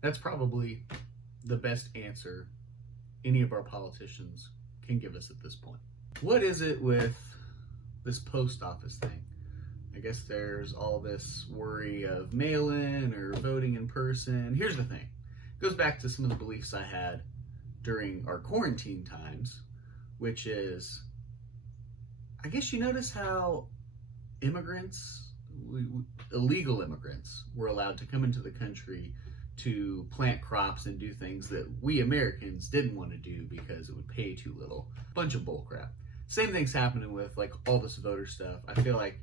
That's probably the best answer any of our politicians can give us at this point. What is it with this post office thing? I guess there's all this worry of mail-in or voting in person. Here's the thing. It goes back to some of the beliefs I had during our quarantine times, which is, I guess you notice how illegal immigrants were allowed to come into the country to plant crops and do things that we Americans didn't want to do because it would pay too little. Bunch of bullcrap. Same thing's happening with like all this voter stuff. I feel like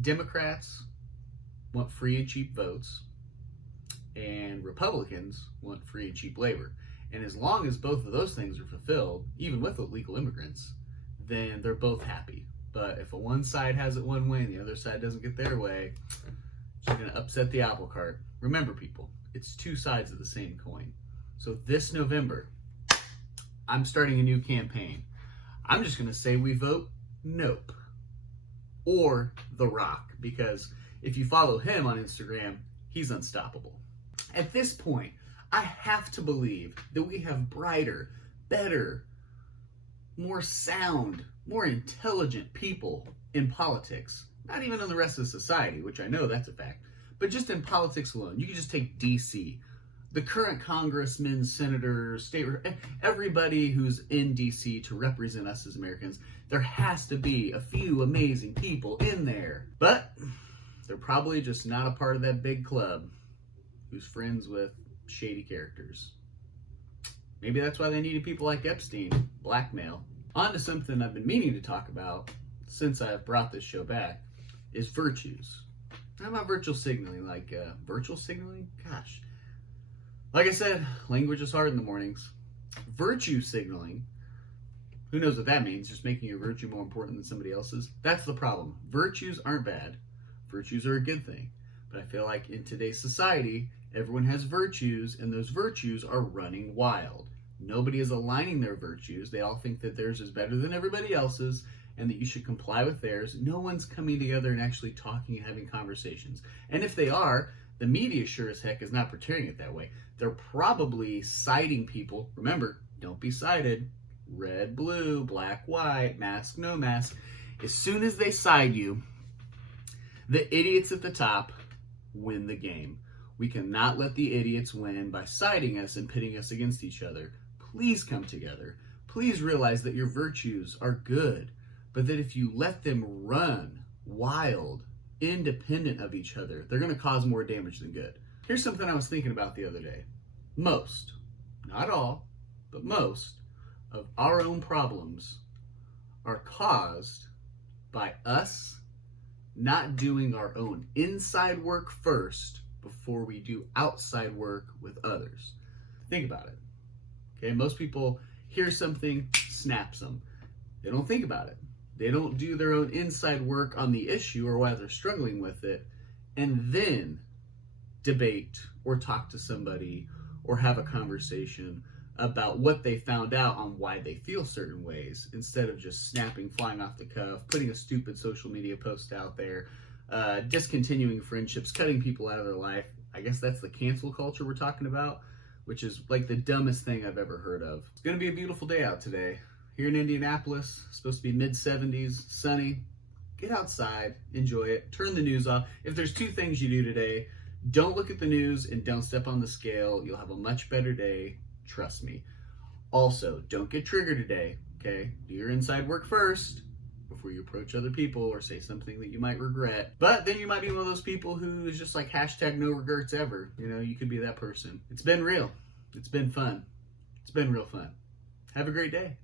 Democrats want free and cheap votes, and Republicans want free and cheap labor. And as long as both of those things are fulfilled, even with illegal immigrants, then they're both happy. But if one side has it one way and the other side doesn't get their way, it's going to upset the apple cart. Remember, people, it's two sides of the same coin. So this November, I'm starting a new campaign. I'm just going to say we vote nope. Or The Rock, because if you follow him on Instagram, he's unstoppable. At this point, I have to believe that we have brighter, better, more sound, more intelligent people in politics. Not even in the rest of society, which I know that's a fact, but just in politics alone. You can just take DC. The current congressmen, senators, everybody who's in DC to represent us as Americans, there has to be a few amazing people in there. But they're probably just not a part of that big club who's friends with shady characters. Maybe that's why they needed people like Epstein, blackmail. On to something I've been meaning to talk about since I've brought this show back, is virtues. How about virtual signaling? Virtual signaling? Gosh. Like I said, language is hard in the mornings. Virtue signaling, who knows what that means? Just making your virtue more important than somebody else's. That's the problem. Virtues aren't bad. Virtues are a good thing. But I feel like in today's society, everyone has virtues, and those virtues are running wild. Nobody is aligning their virtues. They all think that theirs is better than everybody else's, and that you should comply with theirs. No one's coming together and actually talking and having conversations. And if they are, the media sure as heck is not portraying it that way. They're probably siding people. Remember, don't be sided. Red, blue, black, white, mask, no mask. As soon as they side you, the idiots at the top win the game. We cannot let the idiots win by siding us and pitting us against each other. Please come together. Please realize that your virtues are good, but that if you let them run wild, independent of each other, they're going to cause more damage than good. Here's something I was thinking about the other day. Most, not all, but most of our own problems are caused by us not doing our own inside work first before we do outside work with others. Think about it. Okay, most people hear something, snaps them. They don't think about it. They don't do their own inside work on the issue or why they're struggling with it, and then debate or talk to somebody or have a conversation about what they found out on why they feel certain ways, instead of just snapping, flying off the cuff, putting a stupid social media post out there, discontinuing friendships, cutting people out of their life. I guess that's the cancel culture we're talking about, which is like the dumbest thing I've ever heard of. It's going to be a beautiful day out today. Here in Indianapolis, supposed to be mid-70s, sunny. Get outside, enjoy it, turn the news off. If there's two things you do today, don't look at the news and don't step on the scale. You'll have a much better day, trust me. Also, don't get triggered today, okay? Do your inside work first before you approach other people or say something that you might regret. But then you might be one of those people who is just like hashtag no regrets ever. You know, you could be that person. It's been real. It's been fun. It's been real fun. Have a great day.